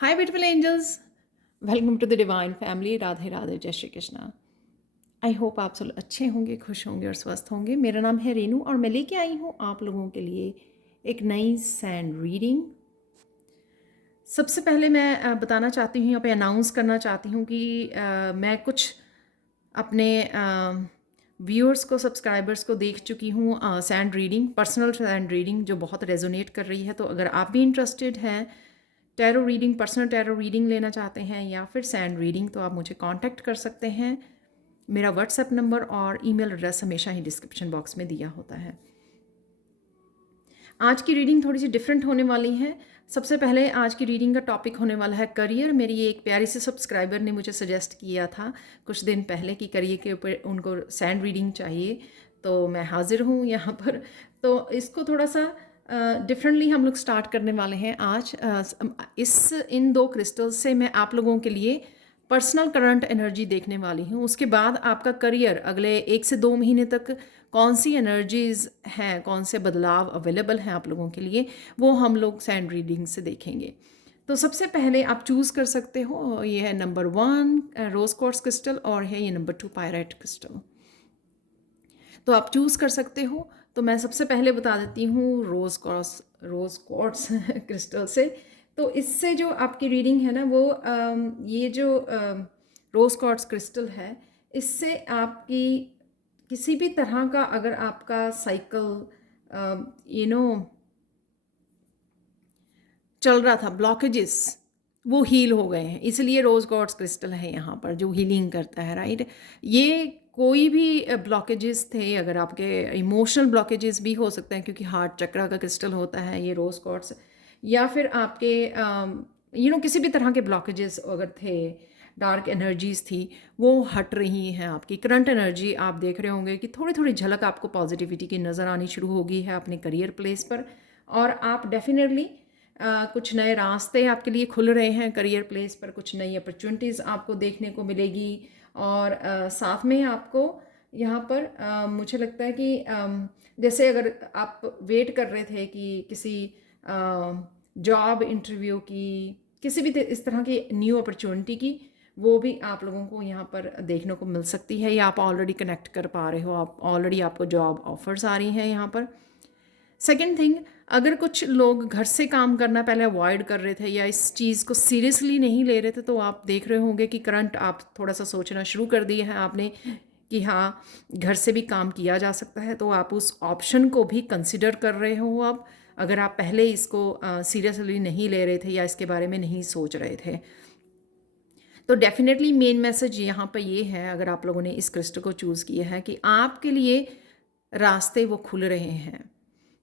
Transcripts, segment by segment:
Hi beautiful angels, welcome to the divine family. Radhe Radhe, जय Shri Krishna. I hope आप सब अच्छे होंगे, खुश होंगे और स्वस्थ होंगे। मेरा नाम है रेनू और मैं लेके आई हूँ आप लोगों के लिए एक नई सैंड रीडिंग। सबसे पहले मैं बताना चाहती हूँ, यहाँ पे अनाउंस करना चाहती हूँ कि मैं कुछ अपने व्यूअर्स को, सब्सक्राइबर्स को देख चुकी हूँ sand reading, personal sand reading जो बहुत रेजोनेट कर रही है। तो अगर आप भी इंटरेस्टेड हैं tarot reading, personal tarot reading लेना चाहते हैं या फिर सैंड रीडिंग, तो आप मुझे कांटेक्ट कर सकते हैं। मेरा व्हाट्सएप नंबर और ईमेल एड्रेस हमेशा ही डिस्क्रिप्शन बॉक्स में दिया होता है। आज की रीडिंग थोड़ी सी डिफरेंट होने वाली है। सबसे पहले आज की रीडिंग का टॉपिक होने वाला है करियर। मेरी एक प्यारी सी सब्सक्राइबर ने मुझे सजेस्ट किया था कुछ दिन पहले कि करियर के ऊपर उनको सैंड रीडिंग चाहिए, तो मैं हाजिर हूँ यहाँ पर। तो इसको थोड़ा सा डिफरेंटली हम लोग स्टार्ट करने वाले हैं आज। इन दो क्रिस्टल्स से मैं आप लोगों के लिए पर्सनल करंट एनर्जी देखने वाली हूँ। उसके बाद आपका करियर अगले 1 से 2 महीने तक कौन सी एनर्जीज़ हैं, कौन से बदलाव अवेलेबल हैं आप लोगों के लिए, वो हम लोग सैंड रीडिंग से देखेंगे। तो सबसे पहले आप चूज़ कर सकते हो, ये है नंबर 1 रोज़ क्वार्ट्ज क्रिस्टल और है ये नंबर 2 पायराइट क्रिस्टल। तो आप चूज़ कर सकते हो। तो मैं सबसे पहले बता देती हूँ रोज़ क्वार्ट्ज क्रिस्टल से। तो इससे जो आपकी रीडिंग है ना वो ये जो रोज़ क्वार्ट्ज क्रिस्टल है, इससे आपकी किसी भी तरह का अगर आपका साइकिल यू नो चल रहा था, ब्लॉकेजेस वो हील हो गए हैं। इसलिए रोज़ गॉड्स क्रिस्टल है यहाँ पर जो हीलिंग करता है, राइट। ये कोई भी ब्लॉकेजेस थे, अगर आपके इमोशनल ब्लॉकेजेस भी हो सकते हैं क्योंकि हार्ट चक्रा का क्रिस्टल होता है ये रोज़ गॉड्स, या फिर आपके किसी भी तरह के ब्लॉकेजेस अगर थे, डार्क एनर्जीज थी, वो हट रही हैं। आपकी करंट एनर्जी आप देख रहे होंगे कि थोड़ी थोड़ी झलक आपको पॉजिटिविटी की नज़र आनी शुरू हो गई है अपने करियर प्लेस पर। और आप डेफिनेटली कुछ नए रास्ते आपके लिए खुल रहे हैं करियर प्लेस पर, कुछ नई अपॉर्चुनिटीज़ आपको देखने को मिलेगी। और साथ में आपको यहाँ पर मुझे लगता है कि जैसे अगर आप वेट कर रहे थे कि किसी जॉब इंटरव्यू की, किसी भी इस तरह की न्यू अपॉर्चुनिटी की, वो भी आप लोगों को यहाँ पर देखने को मिल सकती है, या आप ऑलरेडी कनेक्ट कर पा रहे हो, आप ऑलरेडी आपको जॉब ऑफर्स आ रही हैं यहाँ पर। सेकेंड थिंग, अगर कुछ लोग घर से काम करना पहले अवॉइड कर रहे थे या इस चीज़ को सीरियसली नहीं ले रहे थे, तो आप देख रहे होंगे कि करंट आप थोड़ा सा सोचना शुरू कर दिया है आपने कि हाँ, घर से भी काम किया जा सकता है। तो आप उस ऑप्शन को भी कंसिडर कर रहे हो अब, अगर आप पहले इसको सीरियसली नहीं ले रहे थे या इसके बारे में नहीं सोच रहे थे। तो डेफिनेटली मेन मैसेज यहाँ पर ये है, अगर आप लोगों ने इस क्रिस्टल को चूज़ किया है, कि आपके लिए रास्ते वो खुल रहे हैं।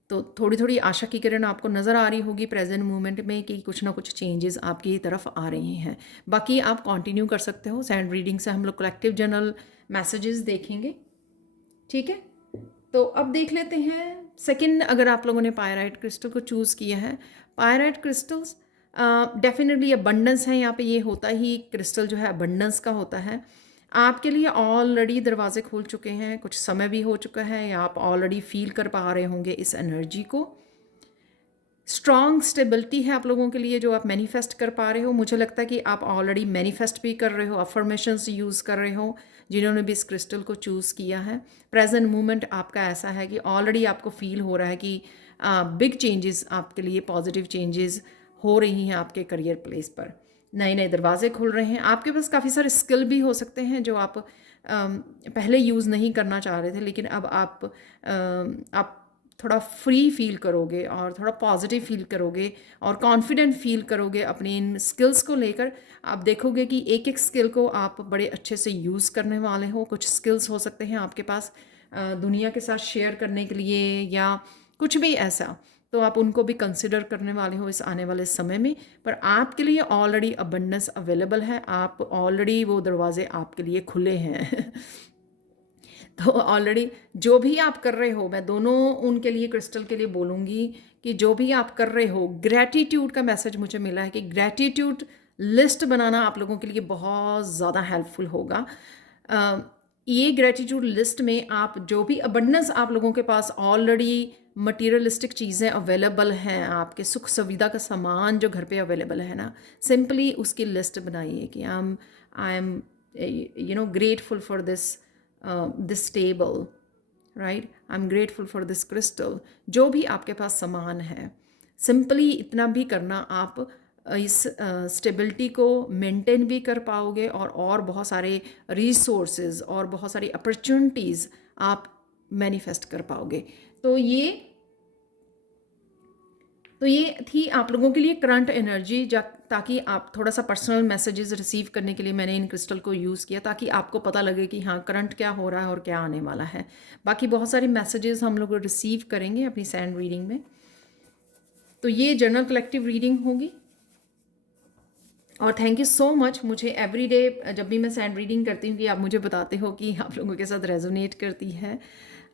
तो थोड़ी थोड़ी आशा की किरण आपको नज़र आ रही होगी प्रेजेंट मोमेंट में कि कुछ ना कुछ चेंजेस आपकी तरफ आ रहे हैं। बाकी आप कंटिन्यू कर सकते हो। सैंड रीडिंग से हम लोग कलेक्टिव जनरल मैसेजेस देखेंगे, ठीक है। तो अब देख लेते हैं सेकंड, अगर आप लोगों ने पायराइट क्रिस्टल को चूज़ किया है। पायराइट क्रिस्टल्स डेफिनेटली अबंडेंस है, यहाँ पे ये होता ही क्रिस्टल जो है अबंडेंस का होता है। आपके लिए ऑलरेडी दरवाजे खुल चुके हैं, कुछ समय भी हो चुका है, या आप ऑलरेडी फील कर पा रहे होंगे इस एनर्जी को। स्ट्रॉन्ग स्टेबिलिटी है आप लोगों के लिए जो आप मैनिफेस्ट कर पा रहे हो। मुझे लगता है कि आप ऑलरेडी मैनिफेस्ट भी कर रहे हो, अफर्मेशंस यूज़ कर रहे हो जिन्होंने भी इस क्रिस्टल को चूज़ किया है। प्रेजेंट मोमेंट आपका ऐसा है कि ऑलरेडी आपको फील हो रहा है कि बिग चेंजेस आपके लिए, पॉजिटिव चेंजेस हो रही हैं आपके करियर प्लेस पर। नए नए दरवाजे खुल रहे हैं। आपके पास काफ़ी सारे स्किल भी हो सकते हैं जो आप पहले यूज़ नहीं करना चाह रहे थे, लेकिन अब आप थोड़ा फ्री फील करोगे और थोड़ा पॉजिटिव फील करोगे और कॉन्फिडेंट फील करोगे अपने इन स्किल्स को लेकर। आप देखोगे कि एक एक स्किल को आप बड़े अच्छे से यूज़ करने वाले हो। कुछ स्किल्स हो सकते हैं आपके पास दुनिया के साथ शेयर करने के लिए या कुछ भी ऐसा, तो आप उनको भी कंसिडर करने वाले हो इस आने वाले समय में। पर आपके लिए ऑलरेडी अबंडेंस अवेलेबल है, आप ऑलरेडी वो दरवाजे आपके लिए खुले हैं तो ऑलरेडी जो भी आप कर रहे हो, मैं दोनों उनके लिए, क्रिस्टल के लिए बोलूँगी कि जो भी आप कर रहे हो, ग्रैटिट्यूड का मैसेज मुझे मिला है कि ग्रैटिट्यूड लिस्ट बनाना आप लोगों के लिए बहुत ज़्यादा हेल्पफुल होगा। ये ग्रेटिट्यूड लिस्ट में आप जो भी अबंडेंस आप लोगों के पास ऑलरेडी मटीरियलिस्टिक चीज़ें अवेलेबल हैं, आपके सुख सुविधा का सामान जो घर पे अवेलेबल है ना, सिंपली उसकी लिस्ट बनाइए कि I am grateful for this table, right, I am grateful for this crystal. जो भी आपके पास सामान है, सिंपली इतना भी करना, आप इस स्टेबिलिटी को मेंटेन भी कर पाओगे और बहुत सारे रिसोर्सेज और बहुत सारी अपॉर्चुनिटीज़ आप मैनिफेस्ट कर पाओगे। तो ये थी आप लोगों के लिए करंट एनर्जी, ताकि आप थोड़ा सा पर्सनल मैसेजेस रिसीव करने के लिए मैंने इन क्रिस्टल को यूज़ किया, ताकि आपको पता लगे कि हाँ करंट क्या हो रहा है और क्या आने वाला है। बाकी बहुत सारे मैसेजेस हम लोग रिसीव करेंगे अपनी सैंड रीडिंग में। तो ये जनरल कलेक्टिव रीडिंग होगी। और थैंक यू सो मच, मुझे एवरीडे जब भी मैं सैंड रीडिंग करती हूँ कि आप मुझे बताते हो कि आप लोगों के साथ रेजोनेट करती है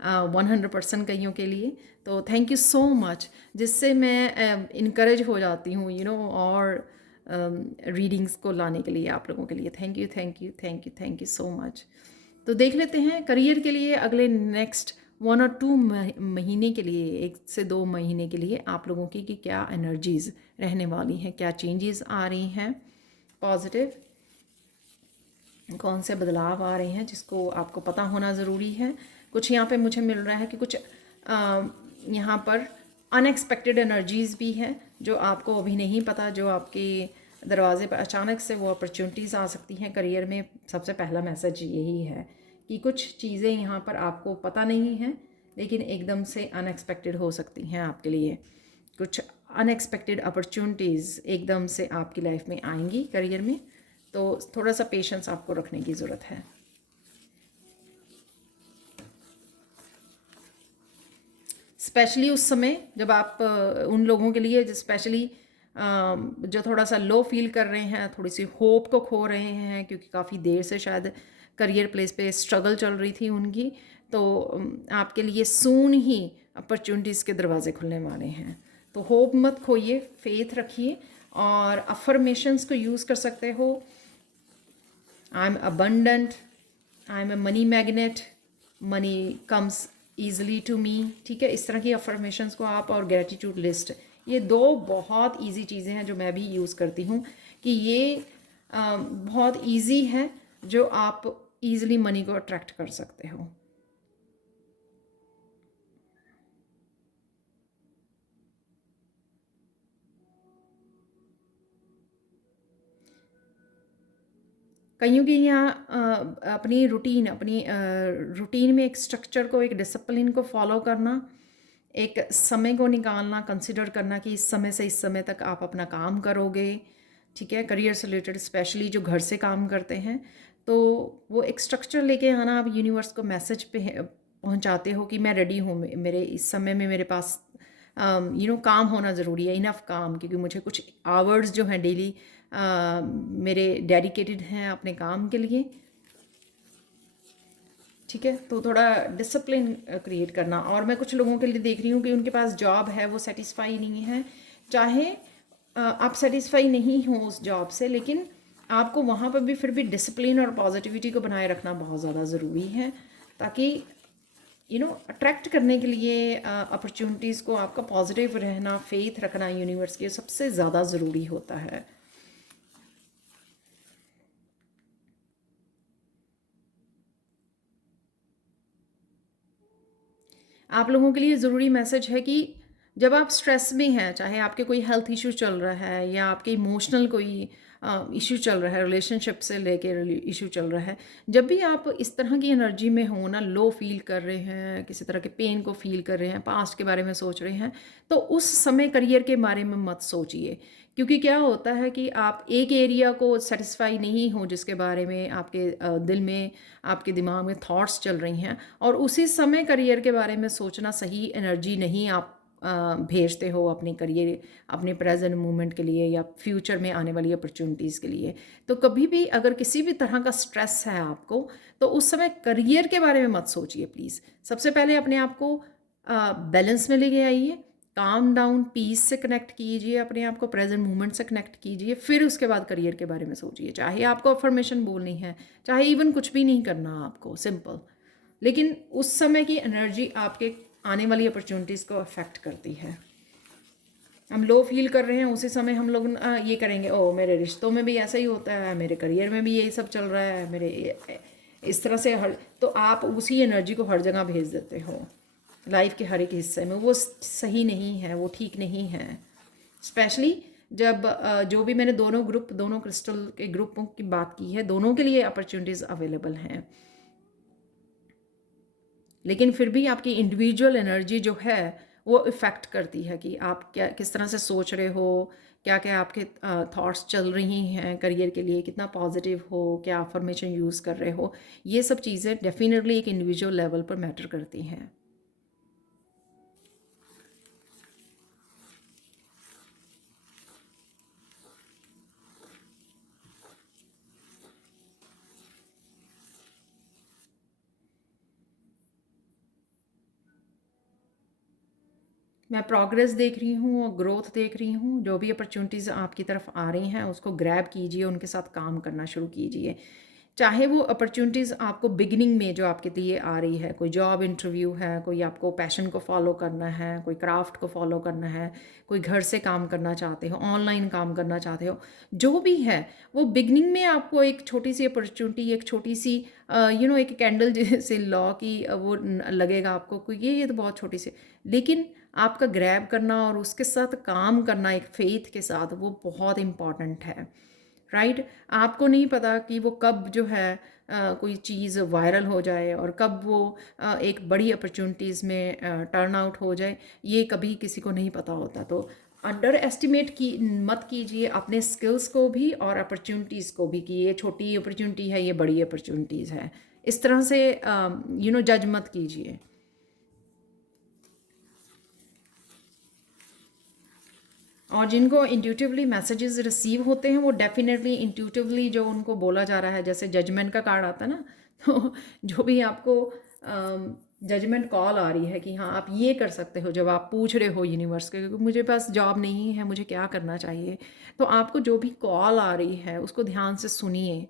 100% कईयों के लिए। तो थैंक यू सो मच, जिससे मैं इनकरेज हो जाती हूँ और रीडिंग्स को लाने के लिए आप लोगों के लिए। Thank you thank you thank you thank you so much. तो देख लेते हैं करियर के लिए अगले नेक्स्ट 1 और 2 महीने के लिए, 1 से 2 महीने के लिए आप लोगों की कि क्या एनर्जीज़ रहने वाली हैं, क्या चेंजेस आ रही हैं पॉजिटिव, कौन से बदलाव आ रहे हैं जिसको आपको पता होना ज़रूरी है। कुछ यहाँ पे मुझे मिल रहा है कि कुछ यहाँ पर अनएक्सपेक्टेड एनर्जीज़ भी हैं जो आपको अभी नहीं पता, जो आपके दरवाजे पर अचानक से वो अपॉर्चुनिटीज़ आ सकती हैं करियर में। सबसे पहला मैसेज यही है कि कुछ चीज़ें यहाँ पर आपको पता नहीं हैं, लेकिन एकदम से अनएक्सपेक्टेड हो सकती हैं आपके लिए। कुछ अनएक्सपेक्टेड अपॉर्चुनिटीज़ एकदम से आपकी लाइफ में आएंगी करियर में, तो थोड़ा सा पेशेंस आपको रखने की ज़रूरत है। स्पेशली उस समय जब आप उन लोगों के लिए स्पेशली जो थोड़ा सा लो फील कर रहे हैं, थोड़ी सी होप को खो रहे हैं, क्योंकि काफ़ी देर से शायद करियर प्लेस पे स्ट्रगल चल रही थी उनकी, तो आपके लिए सून ही अपॉर्चुनिटीज़ के दरवाजे खुलने वाले हैं। तो होप मत खोइए, फेथ रखिए और अफर्मेशंस को यूज़ कर सकते हो। I am abundant, I am a money magnet, money comes easily to me. ठीक है, इस तरह की अफर्मेशंस को आप, और ग्रेटिट्यूड लिस्ट, ये 2 बहुत इजी चीज़ें हैं जो मैं भी यूज़ करती हूँ, कि ये बहुत इजी है जो आप ईज़िली मनी को अट्रैक्ट कर सकते हो। कईयों की यहाँ अपनी रूटीन में एक स्ट्रक्चर को, एक डिसिप्लिन को फॉलो करना, एक समय को निकालना, कंसिडर करना कि इस समय से इस समय तक आप अपना काम करोगे। ठीक है, करियर से रिलेटेड स्पेशली जो घर से काम करते हैं, तो वो एक स्ट्रक्चर लेके आना, आप यूनिवर्स को मैसेज पे पहुंचाते हो कि मैं रेडी हूँ, मेरे इस समय में मेरे पास काम होना ज़रूरी है, इनफ काम, क्योंकि मुझे कुछ आवर्स जो हैं डेली मेरे डेडिकेटेड हैं अपने काम के लिए। ठीक है, तो थोड़ा डिसिप्लिन क्रिएट करना। और मैं कुछ लोगों के लिए देख रही हूँ कि उनके पास जॉब है, वो सेटिस्फाई नहीं है, चाहे आप सेटिस्फाई नहीं हो उस जॉब से, लेकिन आपको वहाँ पर भी फिर भी डिसिप्लिन और पॉजिटिविटी को बनाए रखना बहुत ज़्यादा ज़रूरी है, ताकि अट्रैक्ट करने के लिए अपॉर्चुनिटीज़ को आपका पॉजिटिव रहना, फेथ रखना यूनिवर्स के सबसे ज़्यादा ज़रूरी होता है। आप लोगों के लिए ज़रूरी मैसेज है कि जब आप स्ट्रेस में हैं, चाहे आपके कोई हेल्थ इशू चल रहा है या आपके इमोशनल कोई इशू चल रहा है, रिलेशनशिप से लेके इशू चल रहा है, जब भी आप इस तरह की एनर्जी में हो ना, लो फील कर रहे हैं, किसी तरह के पेन को फील कर रहे हैं, पास्ट के बारे में सोच रहे हैं, तो उस समय करियर के बारे में मत सोचिए। क्योंकि क्या होता है कि आप एक एरिया को सेटिस्फाई नहीं हो जिसके बारे में आपके दिल में, आपके दिमाग में थॉट्स चल रही हैं, और उसी समय करियर के बारे में सोचना सही एनर्जी नहीं आप भेजते हो अपने करियर, अपने प्रेजेंट मोमेंट के लिए या फ्यूचर में आने वाली अपॉर्चुनिटीज़ के लिए। तो कभी भी अगर किसी भी तरह का स्ट्रेस है आपको, तो उस समय करियर के बारे में मत सोचिए प्लीज़। सबसे पहले अपने आप को बैलेंस में लेके आइए, काम डाउन, पीस से कनेक्ट कीजिए अपने आप को, प्रेजेंट मोमेंट से कनेक्ट कीजिए, फिर उसके बाद करियर के बारे में सोचिए। चाहे आपको अफर्मेशन बोलनी है, चाहे इवन कुछ भी नहीं करना आपको, सिंपल, लेकिन उस समय की एनर्जी आपके आने वाली अपॉर्चुनिटीज़ को अफेक्ट करती है। हम लो फील कर रहे हैं, उसी समय हम लोग ये करेंगे, ओ मेरे रिश्तों में भी ऐसा ही होता है, मेरे करियर में भी यही सब चल रहा है, इस तरह से हर, तो आप उसी एनर्जी को हर जगह भेज देते हो लाइफ के हर एक हिस्से में। वो सही नहीं है, वो ठीक नहीं है। स्पेशली जब जो भी मैंने दोनों क्रिस्टल के ग्रुपों की बात की है, दोनों के लिए अपॉर्चुनिटीज़ अवेलेबल हैं, लेकिन फिर भी आपकी इंडिविजुअल एनर्जी जो है वो इफ़ेक्ट करती है कि आप क्या किस तरह से सोच रहे हो, क्या क्या आपके थॉट्स चल रही हैं करियर के लिए, कितना पॉजिटिव हो, क्या अफर्मेशन यूज़ कर रहे हो। ये सब चीज़ें डेफिनेटली एक इंडिविजुअल लेवल पर मैटर करती हैं। मैं प्रोग्रेस देख रही हूँ और ग्रोथ देख रही हूँ। जो भी अपॉर्चुनिटीज़ आपकी तरफ आ रही हैं उसको ग्रैब कीजिए, उनके साथ काम करना शुरू कीजिए। चाहे वो अपॉर्चुनिटीज़ आपको बिगिनिंग में जो आपके लिए आ रही है, कोई जॉब इंटरव्यू है, कोई आपको पैशन को फॉलो करना है, कोई क्राफ्ट को फॉलो करना है, कोई घर से काम करना चाहते हो, ऑनलाइन काम करना चाहते हो, जो भी है वो बिगिनिंग में आपको एक छोटी सी अपॉर्चुनिटी, एक छोटी सी एक कैंडल जैसे लॉ की वो लगेगा आपको कि ये तो बहुत छोटी सी, लेकिन आपका ग्रैब करना और उसके साथ काम करना एक फेथ के साथ, वो बहुत इम्पॉर्टेंट है। राइट, आपको नहीं पता कि वो कब जो है कोई चीज़ वायरल हो जाए और कब वो एक बड़ी अपॉर्चुनिटीज़ में टर्न आउट हो जाए, ये कभी किसी को नहीं पता होता। तो अंडर एस्टिमेट की मत कीजिए अपने स्किल्स को भी और अपॉर्चुनिटीज़ को भी कि ये छोटी अपॉर्चुनिटी है, ये बड़ी अपॉर्चुनिटीज़ है, इस तरह से जज मत कीजिए। और जिनको इंट्यूटिवली मैसेजेस रिसीव होते हैं वो डेफिनेटली इंट्यूटिवली जो उनको बोला जा रहा है, जैसे जजमेंट का कार्ड आता है ना, तो जो भी आपको जजमेंट कॉल आ रही है कि हाँ आप ये कर सकते हो, जब आप पूछ रहे हो यूनिवर्स के क्योंकि मुझे पास जॉब नहीं है, मुझे क्या करना चाहिए, तो आपको जो भी कॉल आ रही है उसको ध्यान से सुनिए।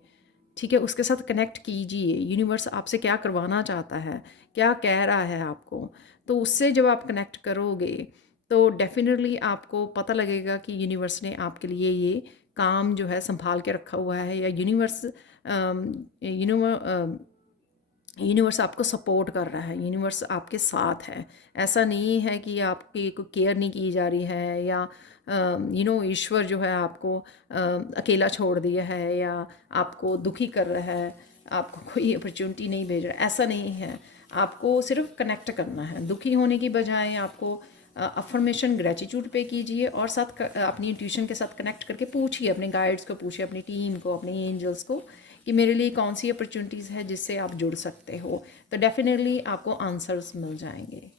ठीक है, उसके साथ कनेक्ट कीजिए, यूनिवर्स आपसे क्या करवाना चाहता है, क्या कह रहा है आपको। तो उससे जब आप कनेक्ट करोगे तो डेफिनेटली आपको पता लगेगा कि यूनिवर्स ने आपके लिए ये काम जो है संभाल के रखा हुआ है, या यूनिवर्स आपको सपोर्ट कर रहा है, यूनिवर्स आपके साथ है। ऐसा नहीं है कि आपकी कोई केयर नहीं की जा रही है, या ईश्वर जो है आपको अकेला छोड़ दिया है, या आपको दुखी कर रहा है, आपको कोई अपॉर्चुनिटी नहीं भेज रहा है, ऐसा नहीं है। आपको सिर्फ कनेक्ट करना है, दुखी होने की बजाय आपको अफर्मेशन ग्रेटिट्यूड पे कीजिए, और साथ अपनी इंट्यूशन के साथ कनेक्ट करके पूछिए, अपने गाइड्स को पूछिए, अपनी टीम को, अपने एंजल्स को कि मेरे लिए कौन सी अपॉर्चुनिटीज़ है जिससे आप जुड़ सकते हो। तो डेफिनेटली आपको आंसर्स मिल जाएंगे।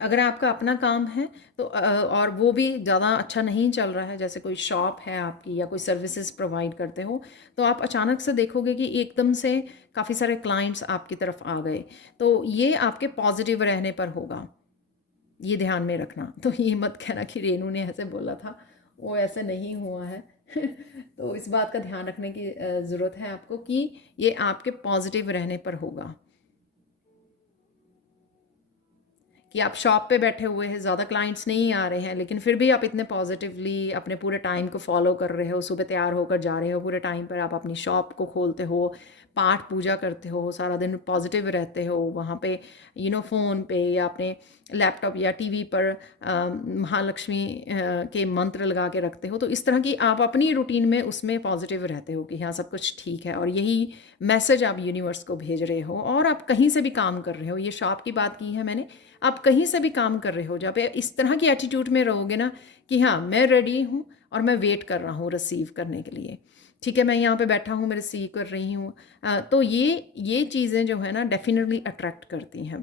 अगर आपका अपना काम है तो और वो भी ज़्यादा अच्छा नहीं चल रहा है, जैसे कोई शॉप है आपकी या कोई सर्विसेज प्रोवाइड करते हो, तो आप अचानक से देखोगे कि एकदम से काफ़ी सारे क्लाइंट्स आपकी तरफ आ गए, तो ये आपके पॉजिटिव रहने पर होगा, ये ध्यान में रखना। तो ये मत कहना कि रेनू ने ऐसे बोला था, वो ऐसे नहीं हुआ है। तो इस बात का ध्यान रखने की ज़रूरत है आपको कि ये आपके पॉजिटिव रहने पर होगा। कि आप शॉप पे बैठे हुए हैं, ज़्यादा क्लाइंट्स नहीं आ रहे हैं, लेकिन फिर भी आप इतने पॉजिटिवली अपने पूरे टाइम को फॉलो कर रहे हो, सुबह तैयार होकर जा रहे हो, पूरे टाइम पर आप अपनी शॉप को खोलते हो, पाठ पूजा करते हो, सारा दिन पॉजिटिव रहते हो, वहाँ पे फ़ोन पे या अपने लैपटॉप या टीवी पर महालक्ष्मी के मंत्र लगा के रखते हो। तो इस तरह की आप अपनी रूटीन में उसमें पॉजिटिव रहते हो कि हाँ सब कुछ ठीक है, और यही मैसेज आप यूनिवर्स को भेज रहे हो। और आप कहीं से भी काम कर रहे हो, ये शॉप की बात की है मैंने, आप कहीं से भी काम कर रहे हो, जब इस तरह की एटीट्यूड में रहोगे ना कि हाँ मैं रेडी हूँ और मैं वेट कर रहा हूँ रिसीव करने के लिए, ठीक है मैं यहाँ पे बैठा हूँ, मैं रिसीव कर रही हूँ, तो ये चीज़ें जो है ना डेफिनेटली अट्रैक्ट करती हैं,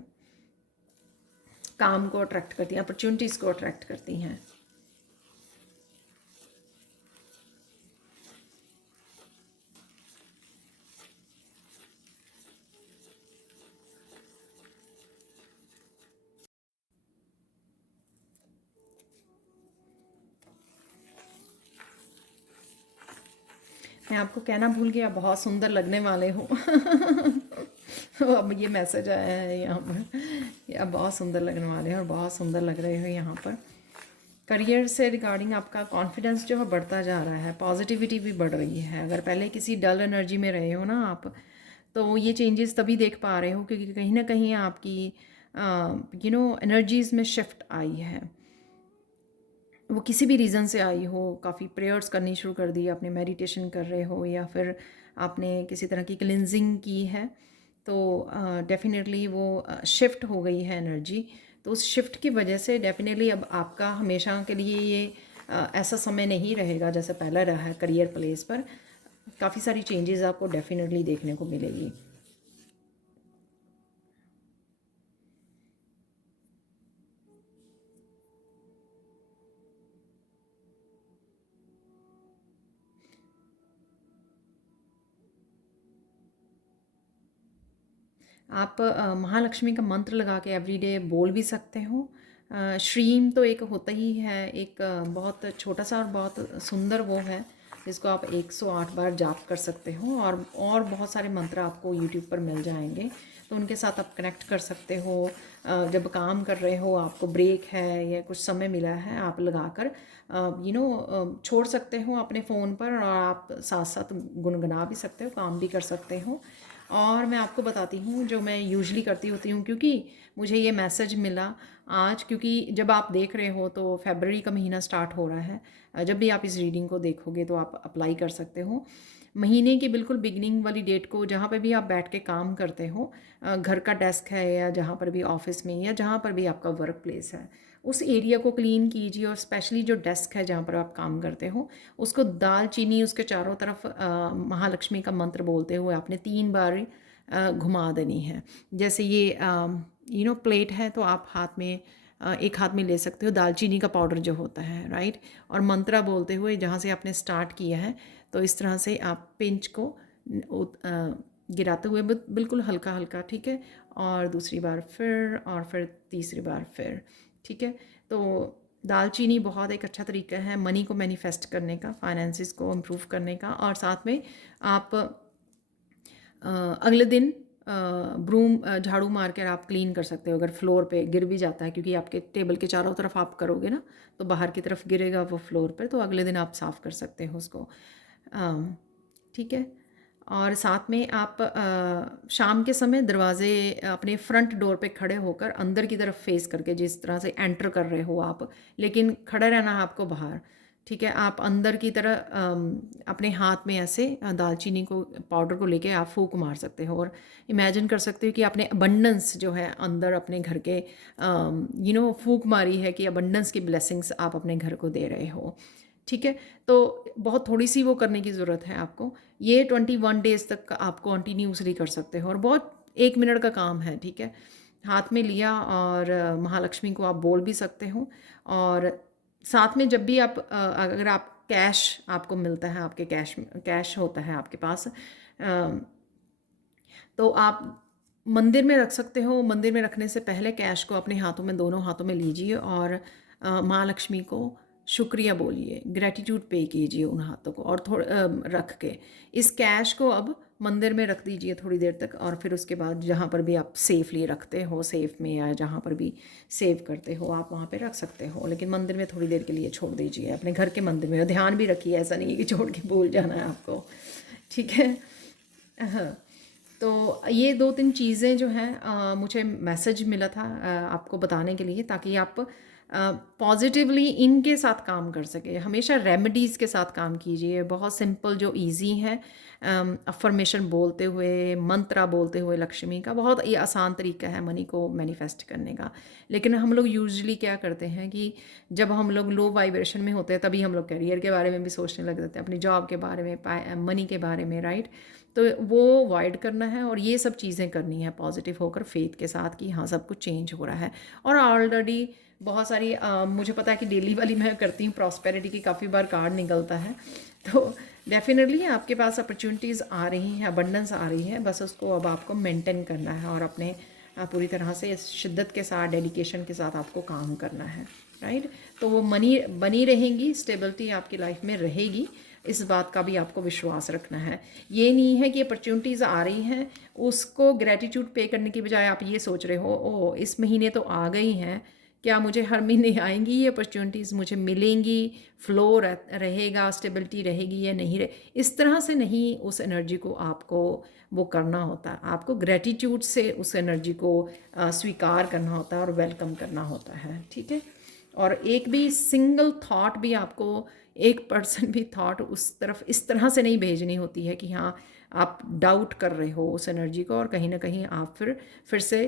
काम को अट्रैक्ट करती हैं, अपॉर्चुनिटीज़ को अट्रैक्ट करती हैं। मैं आपको कहना भूल गया, बहुत सुंदर लगने वाले हो। तो अब ये मैसेज आया है यहाँ पर, अब बहुत सुंदर लगने वाले हैं और बहुत सुंदर लग रहे हो यहाँ पर। करियर से रिगार्डिंग आपका कॉन्फिडेंस जो है बढ़ता जा रहा है, पॉजिटिविटी भी बढ़ रही है। अगर पहले किसी डल एनर्जी में रहे हो ना आप, तो ये चेंजेस तभी देख पा रहे हो क्योंकि कहीं ना कहीं आपकी एनर्जीज़ में शिफ्ट आई है। वो किसी भी रीज़न से आई हो, काफ़ी प्रेयर्स करनी शुरू कर दी आपने, मेडिटेशन कर रहे हो, या फिर आपने किसी तरह की क्लिनजिंग की है, तो डेफिनेटली वो शिफ्ट हो गई है एनर्जी। तो उस शिफ्ट की वजह से डेफिनेटली अब आपका हमेशा के लिए ये ऐसा समय नहीं रहेगा जैसे पहले रहा है करियर प्लेस पर। काफ़ी सारी चेंजेस आपको डेफिनेटली देखने को मिलेगी। आप महालक्ष्मी का मंत्र लगा के एवरीडे बोल भी सकते हो। श्रीम तो एक होता ही है, एक बहुत छोटा सा और बहुत सुंदर वो है जिसको आप 108 बार जाप कर सकते हो, और बहुत सारे मंत्र आपको यूट्यूब पर मिल जाएंगे, तो उनके साथ आप कनेक्ट कर सकते हो। जब काम कर रहे हो, आपको ब्रेक है या कुछ समय मिला है, आप लगाकर छोड़ सकते हो अपने फ़ोन पर, और आप साथ साथ गुनगुना भी सकते हो, काम भी कर सकते हो। और मैं आपको बताती हूँ जो मैं यूजुअली करती होती हूँ, क्योंकि मुझे ये मैसेज मिला आज, क्योंकि जब आप देख रहे हो तो फरवरी का महीना स्टार्ट हो रहा है। जब भी आप इस रीडिंग को देखोगे तो आप अप्लाई कर सकते हो। महीने की बिल्कुल बिगनिंग वाली डेट को, जहाँ पर भी आप बैठ के काम करते हो, घर का डेस्क है या जहाँ पर भी ऑफिस में या जहाँ पर भी आपका वर्क प्लेस है, उस एरिया को क्लीन कीजिए, और स्पेशली जो डेस्क है जहाँ पर आप काम करते हो, उसको दालचीनी उसके चारों तरफ महालक्ष्मी का मंत्र बोलते हुए आपने 3 बार घुमा देनी है। जैसे ये प्लेट है, तो आप हाथ में एक हाथ में ले सकते हो दालचीनी का पाउडर जो होता है, राइट, और मंत्रा बोलते हुए जहाँ से आपने स्टार्ट किया है, तो इस तरह से आप पिंच को गिराते हुए बिल्कुल हल्का हल्का, ठीक है, और दूसरी बार फिर, और फिर तीसरी बार फिर, ठीक है। तो दालचीनी बहुत एक अच्छा तरीका है मनी को मैनिफेस्ट करने का, फाइनेंसिस को इम्प्रूव करने का। और साथ में आप अगले दिन ब्रूम झाड़ू मार कर आप क्लीन कर सकते हो। अगर फ्लोर पे गिर भी जाता है, क्योंकि आपके टेबल के चारों तरफ आप करोगे ना, तो बाहर की तरफ गिरेगा वो फ्लोर पे, तो अगले दिन आप साफ़ कर सकते हो उसको, ठीक है। और साथ में आप शाम के समय दरवाजे अपने फ्रंट डोर पे खड़े होकर अंदर की तरफ फेस करके, जिस तरह से एंटर कर रहे हो आप, लेकिन खड़े रहना है आपको बाहर, ठीक है। आप अंदर की तरह अपने हाथ में ऐसे दालचीनी को पाउडर को लेके आप फूंक मार सकते हो, और इमेजिन कर सकते हो कि आपने अबंडेंस जो है अंदर अपने घर के फूंक मारी है, कि अबंडेंस की ब्लेसिंग्स आप अपने घर को दे रहे हो, ठीक है। तो बहुत थोड़ी सी वो करने की ज़रूरत है आपको। ये 21 डेज़ तक आप कंटिन्यूसली कर सकते हो, और बहुत 1 मिनट का काम है, ठीक है। हाथ में लिया और महालक्ष्मी को आप बोल भी सकते हो। और साथ में जब भी आप अगर आप कैश आपको मिलता है, आपके कैश होता है आपके पास, तो आप मंदिर में रख सकते हो। मंदिर में रखने से पहले कैश को अपने हाथों में, दोनों हाथों में लीजिए, और माँ लक्ष्मी को शुक्रिया बोलिए, ग्रैटिट्यूड पे कीजिए उन हाथों को, और रख के इस कैश को अब मंदिर में रख दीजिए थोड़ी देर तक। और फिर उसके बाद जहाँ पर भी आप सेफली रखते हो, सेफ में या जहाँ पर भी सेव करते हो, आप वहाँ पे रख सकते हो, लेकिन मंदिर में थोड़ी देर के लिए छोड़ दीजिए, अपने घर के मंदिर में। ध्यान भी रखिए, ऐसा नहीं है कि छोड़ के भूल जाना है आपको, ठीक है। हाँ, तो ये 2-3 चीज़ें जो हैं मुझे मैसेज मिला था आपको बताने के लिए, ताकि आप पॉजिटिवली इनके साथ काम कर सके। हमेशा रेमेडीज़ के साथ काम कीजिए, बहुत सिंपल जो इजी है। अफर्मेशन बोलते हुए, मंत्रा बोलते हुए लक्ष्मी का, बहुत ये आसान तरीका है मनी को मैनिफेस्ट करने का। लेकिन हम लोग यूजुअली क्या करते हैं कि जब हम लोग लो वाइब्रेशन में होते हैं, तभी हम लोग करियर के बारे में भी सोचने लग जाते हैं, अपनी जॉब के बारे में, मनी के बारे में, राइट। तो वो अवॉइड करना है, और ये सब चीज़ें करनी है पॉजिटिव होकर, फेथ के साथ, कि हाँ सब कुछ चेंज हो रहा है। और ऑलरेडी बहुत सारी मुझे पता है कि डेली वाली मैं करती हूँ, प्रॉस्पेरिटी की काफ़ी बार कार्ड निकलता है, तो डेफिनेटली आपके पास अपॉर्चुनिटीज़ आ रही हैं, अबंडेंस आ रही है, बस उसको अब आपको मेंटेन करना है, और अपने पूरी तरह से शिद्दत के साथ, डेडिकेशन के साथ आपको काम करना है, राइट। तो वो मनी बनी रहेगी, स्टेबिलिटी आपकी लाइफ में रहेगी। इस बात का भी आपको विश्वास रखना है। ये नहीं है कि अपॉर्चुनिटीज़ आ रही हैं, उसको ग्रैटिट्यूड पे करने की बजाय आप ये सोच रहे हो ओह इस महीने तो आ गई हैं, क्या मुझे हर महीने आएंगी ये अपॉर्चुनिटीज़, मुझे मिलेंगी, फ्लो रहेगा, स्टेबिलिटी रहेगी या नहीं इस तरह से नहीं उस एनर्जी को आपको वो करना होता है। आपको ग्रैटिट्यूड से उस एनर्जी को स्वीकार करना होता है और वेलकम करना होता है, ठीक है। और एक भी सिंगल थॉट भी आपको, 1% भी थॉट उस तरफ इस तरह से नहीं भेजनी होती है कि हाँ आप डाउट कर रहे हो उस एनर्जी को और कहीं ना कहीं आप फिर से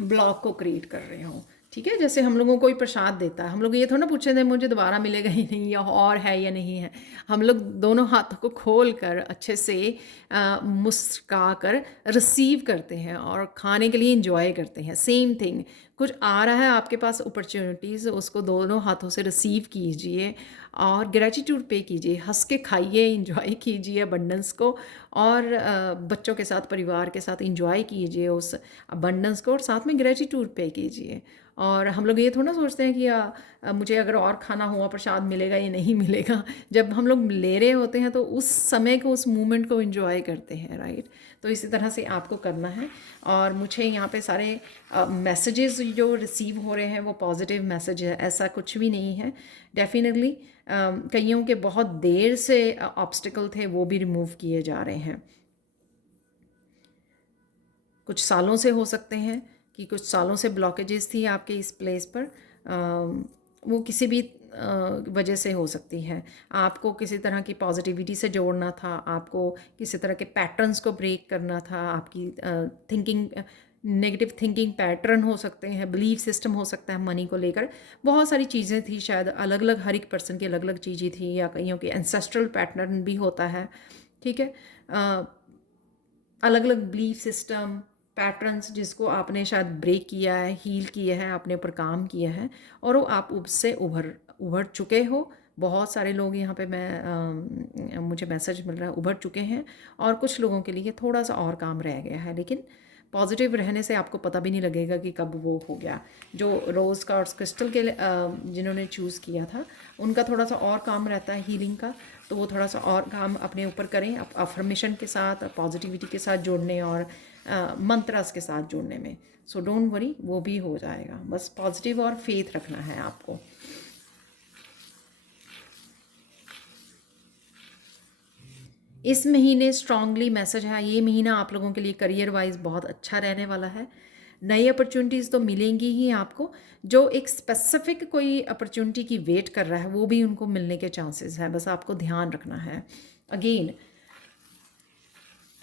ब्लॉक को क्रिएट कर रहे हो, ठीक है। जैसे हम लोगों को कोई प्रसाद देता है, हम लोग ये थोड़ा ना पूछे थे मुझे दोबारा मिलेगा ही नहीं या और है या नहीं है। हम लोग दोनों हाथों को खोल कर अच्छे से मुस्कुरा कर रिसीव करते हैं और खाने के लिए इंजॉय करते हैं। सेम थिंग, कुछ आ रहा है आपके पास अपॉर्चुनिटीज़, उसको दोनों हाथों से रिसीव कीजिए और ग्रेटिट्यूड पे कीजिए, हंस के खाइए, इंजॉय कीजिए अबंडेंस को और बच्चों के साथ, परिवार के साथ इंजॉय कीजिए उस अबंडेंस को और साथ में ग्रेटिट्यूड पे कीजिए। और हम लोग ये थोड़ा सोचते हैं कि मुझे अगर और खाना हुआ प्रसाद मिलेगा या नहीं मिलेगा। जब हम लोग ले रहे होते हैं तो उस समय को, उस मोमेंट को एंजॉय करते हैं, राइट। तो इसी तरह से आपको करना है। और मुझे यहाँ पे सारे मैसेजेस जो रिसीव हो रहे हैं वो पॉजिटिव मैसेज है, ऐसा कुछ भी नहीं है। डेफिनेटली कईयों के बहुत देर से ऑब्स्टिकल थे वो भी रिमूव किए जा रहे हैं। कुछ सालों से हो सकते हैं कि कुछ सालों से ब्लॉकेजेस थी आपके इस प्लेस पर, वो किसी भी वजह से हो सकती है। आपको किसी तरह की पॉजिटिविटी से जोड़ना था, आपको किसी तरह के पैटर्न्स को ब्रेक करना था, आपकी थिंकिंग, नेगेटिव थिंकिंग पैटर्न हो सकते हैं, बिलीफ सिस्टम हो सकता है मनी को लेकर, बहुत सारी चीज़ें थी, शायद अलग अलग हर एक पर्सन की अलग अलग चीज़ें थी, या कईयों के एंसेस्ट्रल पैटर्न भी होता है, ठीक है। अलग अलग बिलीफ सिस्टम पैटर्न्स जिसको आपने शायद ब्रेक किया है, हील किया है, आपने ऊपर काम किया है और वो आप उससे उभर चुके हो। बहुत सारे लोग यहाँ पे मुझे मैसेज मिल रहा है उभर चुके हैं और कुछ लोगों के लिए थोड़ा सा और काम रह गया है, लेकिन पॉजिटिव रहने से आपको पता भी नहीं लगेगा कि कब वो हो गया। जो रोज़ का और क्रिस्टल के जिन्होंने चूज़ किया था उनका थोड़ा सा और काम रहता है हीलिंग का, तो वो थोड़ा सा और काम अपने ऊपर करें, अफर्मेशन के साथ, पॉजिटिविटी के साथ जोड़ने और मंत्रास के साथ जोड़ने में। सो डोंट वरी, वो भी हो जाएगा, बस पॉजिटिव और फेथ रखना है आपको। इस महीने स्ट्रांगली मैसेज है, ये महीना आप लोगों के लिए करियर वाइज बहुत अच्छा रहने वाला है। नई अपॉर्चुनिटीज़ तो मिलेंगी ही आपको, जो एक स्पेसिफिक कोई अपॉर्चुनिटी की वेट कर रहा है वो भी उनको मिलने के चांसेस हैं, बस आपको ध्यान रखना है। अगेन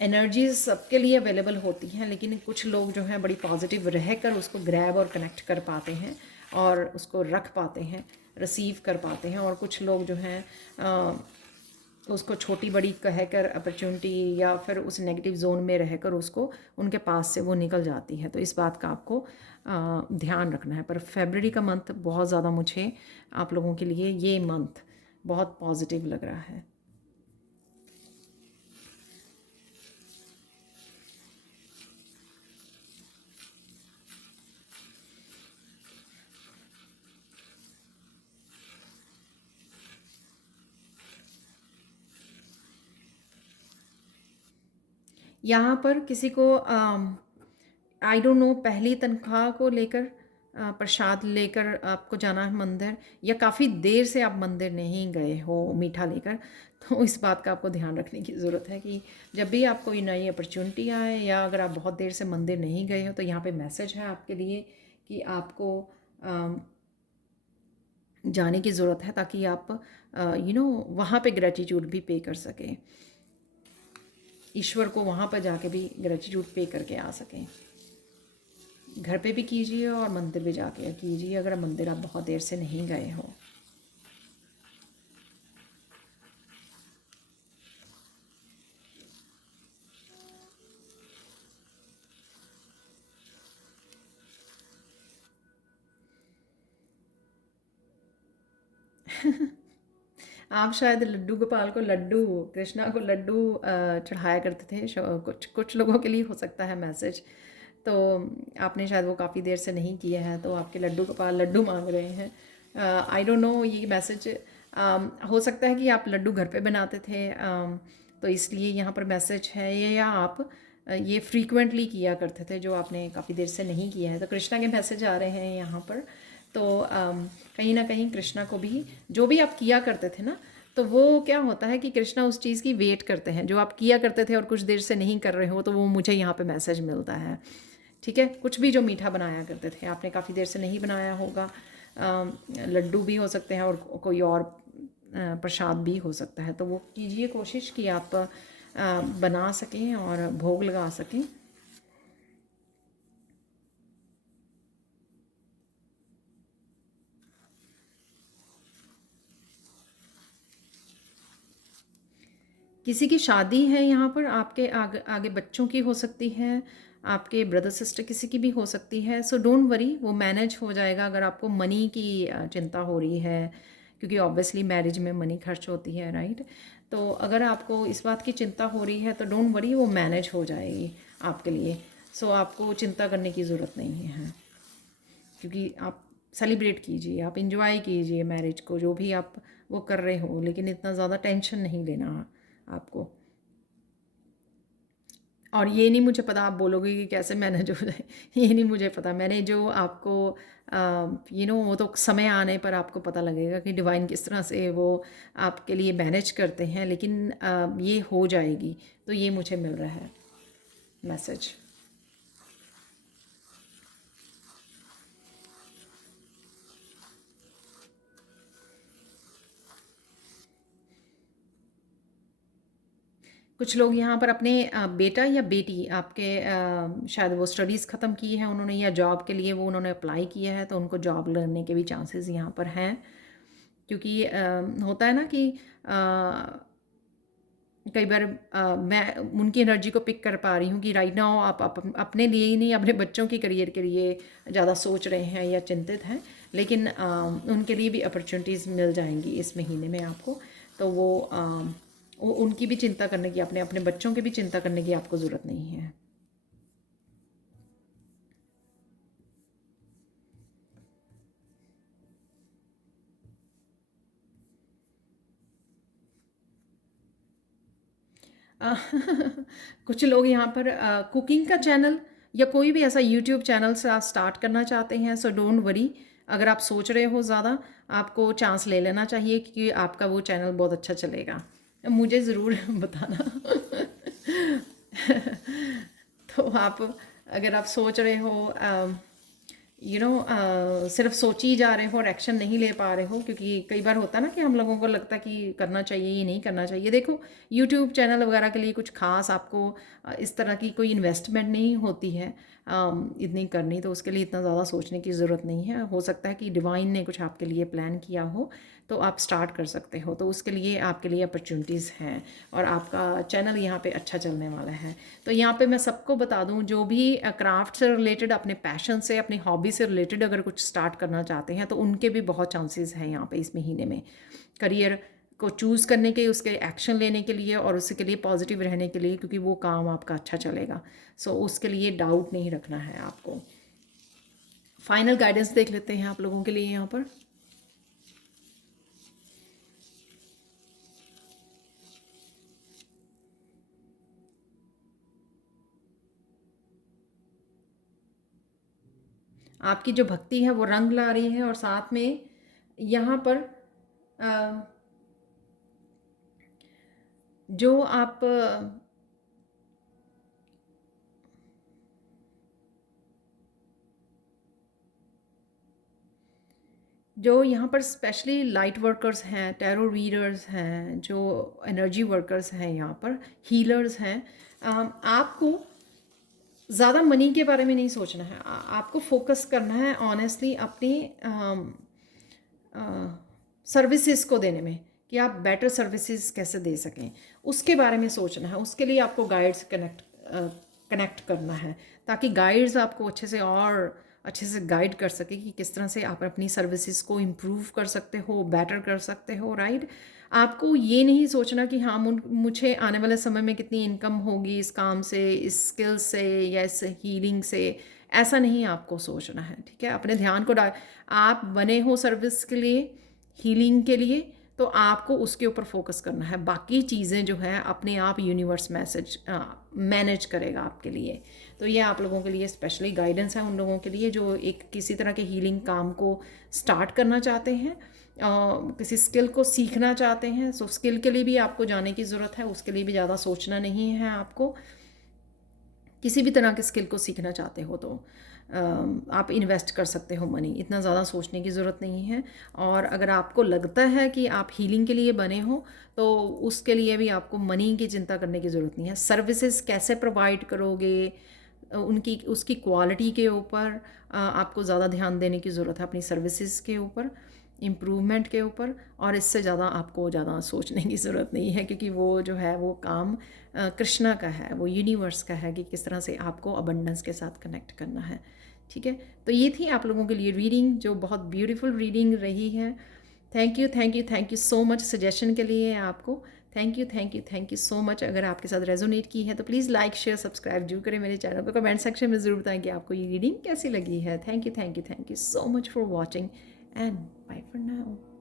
एनर्जीज सबके लिए अवेलेबल होती हैं, लेकिन कुछ लोग जो हैं बड़ी पॉजिटिव रहकर उसको ग्रैब और कनेक्ट कर पाते हैं और उसको रख पाते हैं, रिसीव कर पाते हैं, और कुछ लोग जो हैं उसको छोटी बड़ी कहकर अपॉर्चुनिटी या फिर उस नेगेटिव जोन में रहकर उसको उनके पास से वो निकल जाती है। तो इस बात का आपको ध्यान रखना है। पर फरवरी का मंथ बहुत ज़्यादा मुझे आप लोगों के लिए ये मंथ बहुत पॉजिटिव लग रहा है। यहाँ पर किसी को आई डोंट नो पहली तनख्वाह को लेकर प्रसाद लेकर आपको जाना है मंदिर, या काफ़ी देर से आप मंदिर नहीं गए हो मीठा लेकर, तो इस बात का आपको ध्यान रखने की ज़रूरत है कि जब भी आपको कोई नई अपॉर्चुनिटी आए या अगर आप बहुत देर से मंदिर नहीं गए हो तो यहाँ पे मैसेज है आपके लिए कि आपको जाने की ज़रूरत है, ताकि आप वहाँ पे ग्रेटिट्यूड भी पे कर सकें, ईश्वर को वहाँ पर जाके भी ग्रेटिट्यूड पे करके आ सकें। घर पे भी कीजिए और मंदिर भी जाके कीजिए अगर मंदिर आप बहुत देर से नहीं गए हो। आप शायद लड्डू गोपाल को लड्डू, कृष्णा को लड्डू चढ़ाया करते थे, कुछ कुछ लोगों के लिए हो सकता है मैसेज। तो आपने शायद वो काफ़ी देर से नहीं किया है तो आपके लड्डू गोपाल लड्डू मांग रहे हैं। आई डोंट नो ये मैसेज हो सकता है कि आप लड्डू घर पे बनाते थे, तो इसलिए यहाँ पर मैसेज है ये, या आप ये फ्रीक्वेंटली किया करते थे जो आपने काफ़ी देर से नहीं किया है, तो कृष्णा के मैसेज आ रहे हैं यहाँ पर। तो कहीं ना कहीं कृष्णा को भी जो भी आप किया करते थे ना, तो वो क्या होता है कि कृष्णा उस चीज़ की वेट करते हैं जो आप किया करते थे और कुछ देर से नहीं कर रहे हो, तो वो मुझे यहाँ पे मैसेज मिलता है। ठीक है, कुछ भी जो मीठा बनाया करते थे, आपने काफ़ी देर से नहीं बनाया होगा, लड्डू भी हो सकते हैं और कोई और प्रसाद भी हो सकता है, तो वो कीजिए कोशिश कि आप बना सकें और भोग लगा सकें। किसी की शादी है यहाँ पर, आपके आगे आगे बच्चों की हो सकती है, आपके ब्रदर सिस्टर किसी की भी हो सकती है। सो डोंट वरी, वो मैनेज हो जाएगा। अगर आपको मनी की चिंता हो रही है, क्योंकि ऑब्वियसली मैरिज में मनी खर्च होती है, राइट? तो अगर आपको इस बात की चिंता हो रही है तो डोंट वरी, वो मैनेज हो जाएगी आपके लिए। सो आपको चिंता करने की ज़रूरत नहीं है, क्योंकि आप सेलिब्रेट कीजिए, आप इंजॉय कीजिए मैरिज को, जो भी आप वो कर रहे हो, लेकिन इतना ज़्यादा टेंशन नहीं लेना आपको। और ये नहीं मुझे पता आप बोलोगे कि कैसे मैनेज हो जाए, ये नहीं मुझे पता। मैंने जो आपको वो तो समय आने पर आपको पता लगेगा कि डिवाइन किस तरह से वो आपके लिए मैनेज करते हैं, लेकिन ये हो जाएगी, तो ये मुझे मिल रहा है मैसेज। कुछ लोग यहाँ पर अपने बेटा या बेटी आपके, शायद वो स्टडीज़ ख़त्म की है उन्होंने, या जॉब के लिए वो उन्होंने अप्लाई किया है, तो उनको जॉब लगने के भी चांसेस यहाँ पर हैं। क्योंकि होता है ना कि कई बार मैं उनकी एनर्जी को पिक कर पा रही हूँ कि राइट नाउ आप अपने लिए ही नहीं, अपने बच्चों की करियर के लिए ज़्यादा सोच रहे हैं या चिंतित हैं, लेकिन उनके लिए भी अपॉर्चुनिटीज़ मिल जाएंगी इस महीने में आपको। तो वो उनकी भी चिंता करने की, अपने अपने बच्चों की भी चिंता करने की आपको ज़रूरत नहीं है। अ, कुछ लोग यहाँ पर कुकिंग का चैनल या कोई भी ऐसा यूट्यूब चैनल से आप स्टार्ट करना चाहते हैं, सो डोंट वरी। अगर आप सोच रहे हो ज़्यादा, आपको चांस ले लेना चाहिए, क्योंकि आपका वो चैनल बहुत अच्छा चलेगा। मुझे ज़रूर बताना। तो आप, अगर आप सोच रहे हो सिर्फ सोची जा रहे हो और एक्शन नहीं ले पा रहे हो, क्योंकि कई बार होता है ना कि हम लोगों को लगता है कि करना चाहिए, ये नहीं करना चाहिए। देखो, यूट्यूब चैनल वगैरह के लिए कुछ खास आपको इस तरह की कोई इन्वेस्टमेंट नहीं होती है इतनी करनी, तो उसके लिए इतना ज़्यादा सोचने की ज़रूरत नहीं है। हो सकता है कि डिवाइन ने कुछ आपके लिए प्लान किया हो, तो आप स्टार्ट कर सकते हो, तो उसके लिए आपके लिए अपॉर्चुनिटीज़ हैं, और आपका चैनल यहाँ पे अच्छा चलने वाला है। तो यहाँ पे मैं सबको बता दूँ, जो भी क्राफ्ट से रिलेटेड, अपने पैशन से, अपनी हॉबी से रिलेटेड अगर कुछ स्टार्ट करना चाहते हैं, तो उनके भी बहुत चांसेस हैं यहाँ पे इस महीने में, करियर को चूज़ करने के, उसके एक्शन लेने के लिए और उसके लिए पॉजिटिव रहने के लिए, क्योंकि वो काम आपका अच्छा चलेगा। सो उसके लिए डाउट नहीं रखना है आपको। फाइनल गाइडेंस देख लेते हैं आप लोगों के लिए यहाँ पर। आपकी जो भक्ति है वो रंग ला रही है, और साथ में यहाँ पर अ, जो आप जो यहाँ पर स्पेशली लाइट वर्कर्स हैं, टैरो रीडर्स हैं, जो एनर्जी वर्कर्स हैं, यहाँ पर हीलर्स हैं, आपको ज़्यादा मनी के बारे में नहीं सोचना है। आपको फोकस करना है ऑनेस्टली अपनी सर्विसेज को देने में, कि आप बेटर सर्विसेज कैसे दे सकें, उसके बारे में सोचना है। उसके लिए आपको गाइड से कनेक्ट करना है, ताकि गाइड्स आपको अच्छे से और अच्छे से गाइड कर सके कि किस तरह से आप अपनी सर्विसेज को इम्प्रूव कर सकते हो, बेटर कर सकते हो, राइट? आपको ये नहीं सोचना कि हाँ मुझे आने वाले समय में कितनी इनकम होगी इस काम से, इस स्किल से, या इस हीलिंग से। ऐसा नहीं आपको सोचना है, ठीक है? अपने ध्यान को आप बने हो सर्विस के लिए, हीलिंग के लिए, तो आपको उसके ऊपर फोकस करना है। बाकी चीज़ें जो है अपने आप यूनिवर्स मैनेज करेगा आपके लिए। तो ये आप लोगों के लिए स्पेशली गाइडेंस है उन लोगों के लिए जो एक किसी तरह के हीलिंग काम को स्टार्ट करना चाहते हैं, किसी स्किल को सीखना चाहते हैं। सो स्किल के लिए भी आपको जाने की ज़रूरत है, उसके लिए भी ज़्यादा सोचना नहीं है आपको। किसी भी तरह के स्किल को सीखना चाहते हो तो आप इन्वेस्ट कर सकते हो मनी, इतना ज़्यादा सोचने की ज़रूरत नहीं है। और अगर आपको लगता है कि आप हीलिंग के लिए बने हो तो उसके लिए भी आपको मनी की चिंता करने की ज़रूरत नहीं है। सर्विसेज कैसे प्रोवाइड करोगे उनकी उसकी क्वालिटी के ऊपर आपको ज़्यादा ध्यान देने की ज़रूरत है, अपनी सर्विसेज के ऊपर, इम्प्रूवमेंट के ऊपर। और इससे ज़्यादा आपको ज़्यादा सोचने की ज़रूरत नहीं है क्योंकि वो जो है वो काम कृष्णा का है, वो यूनिवर्स का है कि किस तरह से आपको अबंडेंस के साथ कनेक्ट करना है। ठीक है, तो ये थी आप लोगों के लिए रीडिंग जो बहुत ब्यूटीफुल रीडिंग रही है। Thank you thank you thank you so much suggestion के लिए आपको। Thank you thank you thank you so much. अगर आपके साथ रेजोनेट की है तो प्लीज़ लाइक शेयर सब्सक्राइब जरूर करें मेरे चैनल को। कमेंट सेक्शन में ज़रूर बताएं कि आपको ये रीडिंग कैसी लगी है। Thank you so much for watching and bye for now.